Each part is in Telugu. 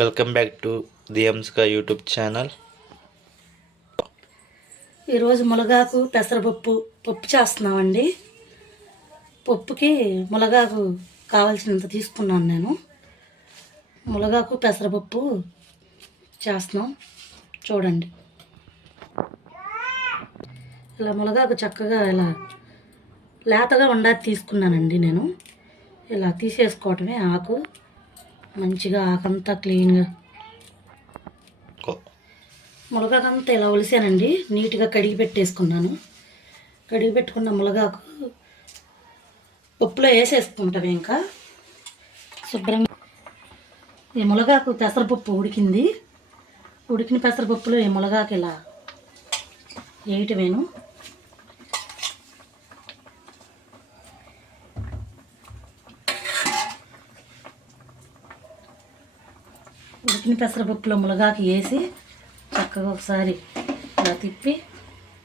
వెల్కమ్ బ్యాక్ టు ది ఎంస్కా యూట్యూబ్ ఛానల్. ఈరోజు మునగాకు పెసరపప్పు పప్పు చేస్తున్నామండి. పప్పుకి మునగాకు కావాల్సినంత తీసుకున్నాను నేను. మునగాకు పెసరపప్పు చేస్తున్నాం చూడండి. ఇలా మునగాకు చక్కగా ఇలా లేతగా ఉండాలి తీసుకున్నానండి నేను. ఇలా తీసేసుకోవటమే, ఆకు మంచిగా ఆకంతా క్లీన్గా మునగాకంతా ఇలా ఒలిసానండి. నీట్గా కడిగి పెట్టేసుకున్నాను. కడిగి పెట్టుకున్న మునగాకు పప్పులో వేసేసుకుంటాం. ఇంకా శుభ్రంగా ఈ మునగాకు పెసరపప్పు ఉడికింది. ఉడికిన పెసరపప్పులో ఈ మునగాకు ఇలా వేయటమేను. ఉడికిన పెసరపప్పులో మునగాకు వేసి చక్కగా ఒకసారి ఇలా తిప్పి,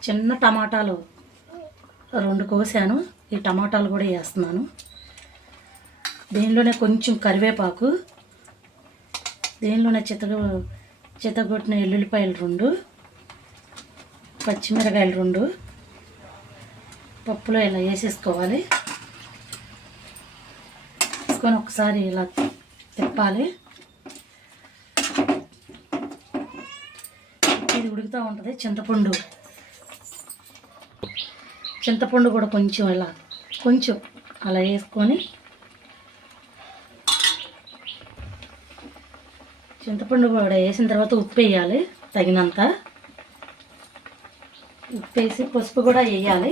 చిన్న టమాటాలు 2 కోసాను. ఈ టమాటాలు కూడా వేస్తున్నాను. దీనిలోనే కొంచెం కరివేపాకు, దీనిలోనే చితగొట్టిన ఎల్లుల్లిపాయలు 2, పచ్చిమిరకాయలు 2 పప్పులో ఇలా వేసేసుకోవాలి. వేసుకొని ఒకసారి ఇలా తిప్పాలి. ఇది ఉడుకుతూ ఉంటుంది. చింతపండు కూడా కొంచెం అలా వేసుకొని, చింతపండు కూడా వేసిన తర్వాత ఉప్పు వేయాలి తగినంత. ఉప్పు వేసి పసుపు కూడా వేయాలి.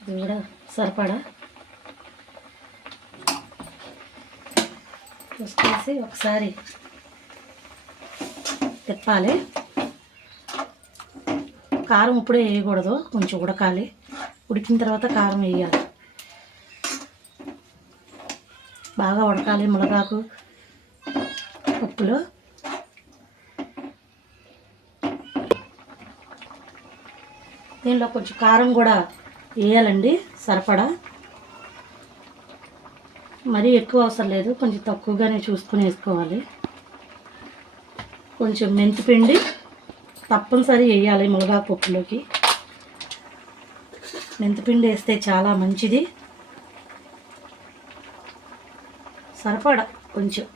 ఇది కూడా సరిపడా పసుపు వేసి ఒకసారి తిప్పాలి. కారం ఇప్పుడే వేయకూడదు, కొంచెం ఉడకాలి. ఉడికిన తర్వాత కారం వేయాలి. బాగా ఉడకాలి మునగాకు పప్పులో. దీనిలో కొంచెం కారం కూడా వేయాలండి సరిపడా. మరీ ఎక్కువ అవసరం లేదు, కొంచెం తక్కువగానే చూసుకుని వేసుకోవాలి. కొంచెం మెంతిపిండి తప్పనిసరి వేయాలి మునగాకు పప్పులోకి. మెంతిపిండి వేస్తే చాలా మంచిది. సరిపడా కొంచెం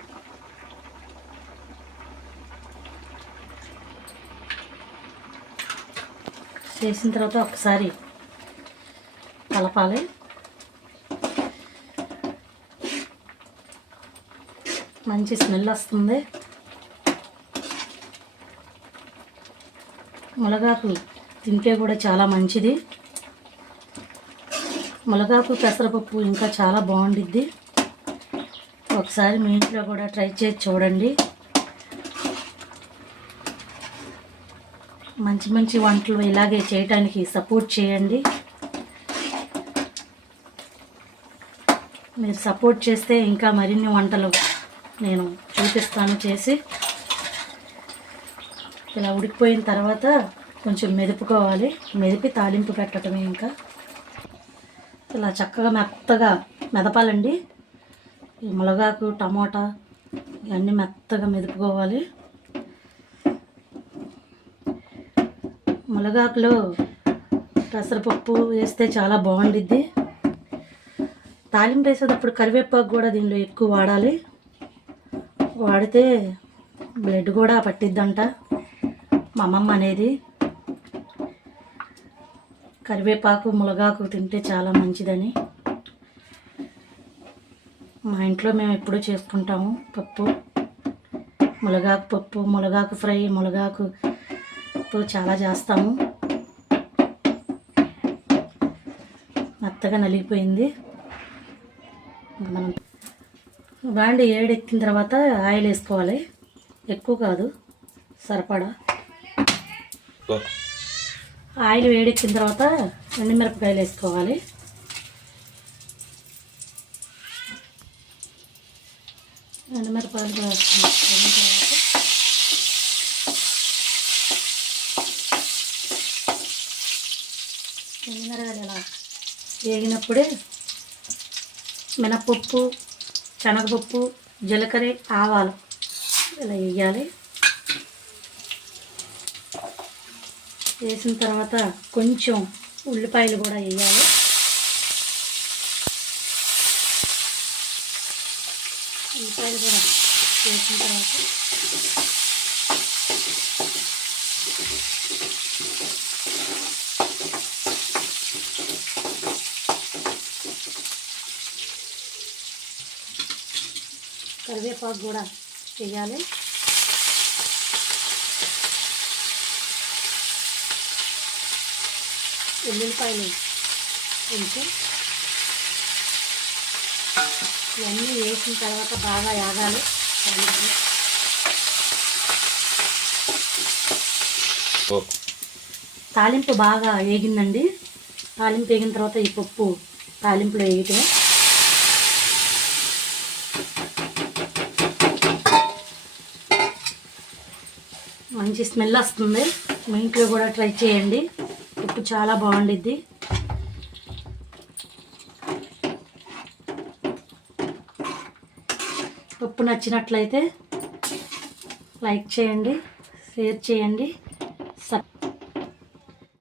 చేసిన తర్వాత ఒకసారి కలపాలి. మంచి స్మెల్ వస్తుంది. మునగాకు తింటే కూడా చాలా మంచిది. మునగాకు పెసరపప్పు ఇంకా చాలా బాగుండిద్ది. ఒకసారి మీ ఇంట్లో కూడా ట్రై చేసి చూడండి. మంచి మంచి వంటలు ఇలాగే చేయటానికి సపోర్ట్ చేయండి. మీరు సపోర్ట్ చేస్తే ఇంకా మరిన్ని వంటలు నేను చూపిస్తాను చేసి. ఇలా ఉడికిపోయిన తర్వాత కొంచెం మెదుపుకోవాలి. మెదిపి తాలింపు పెట్టడమే. ఇంకా ఇలా చక్కగా మెత్తగా మెదపాలండి. ఈ మునగాకు టమోటా ఇవన్నీ మెత్తగా మెదుపుకోవాలి. మునగాకులో పెసరపప్పు వేస్తే చాలా బాగుండిద్ది. తాలింపు వేసేటప్పుడు కరివేపాకు కూడా దీనిలో ఎక్కువ వాడాలి. వాడితే బ్లడ్ కూడా పట్టిద్దంట మా అమ్మమ్మ అనేది. కరివేపాకు మునగాకు తింటే చాలా మంచిదని మా ఇంట్లో మేము ఎప్పుడూ చేసుకుంటాము. పప్పు, మునగాకు పప్పు, మునగాకు ఫ్రై, మునగాకుతో చాలా చేస్తాము. మెత్తగా నలిగిపోయింది. మనం బాండి ఏడెక్కిన తర్వాత ఆయిల్ వేసుకోవాలి. ఎక్కువ కాదు, సరిపడా. ఆయిల్ వేడెక్కిన తర్వాత ఎండుమిరపకాయలు వేసుకోవాలి. ఎండుమిరపకాయలు కూడా వేసుకున్న తర్వాత ఎండుమిరపకాయలు ఇలా వేగినప్పుడే మినపప్పు, శనగపప్పు, జీలకర్ర ఆవాలు ఇలా వేయాలి. వేసిన తర్వాత కొంచెం ఉల్లిపాయలు కూడా వేయాలి. ఉల్లిపాయలు కూడా వేసిన తర్వాత కరివేపాకు కూడా వేయాలి. ఉల్లిపాయలు కొంచెం ఇవన్నీ వేసిన తర్వాత బాగా యాగాలి. తాలింపు బాగా వేగిందండి. తాలింపు వేగిన తర్వాత ఈ పప్పు తాలింపులో వేయటమే. మంచి స్మెల్ వస్తుంది. మీ ఇంట్లో కూడా ట్రై చేయండి. పప్పు చాలా బాగుండిద్ది. పప్పు నచ్చినట్లయితే లైక్ చేయండి, షేర్ చేయండి.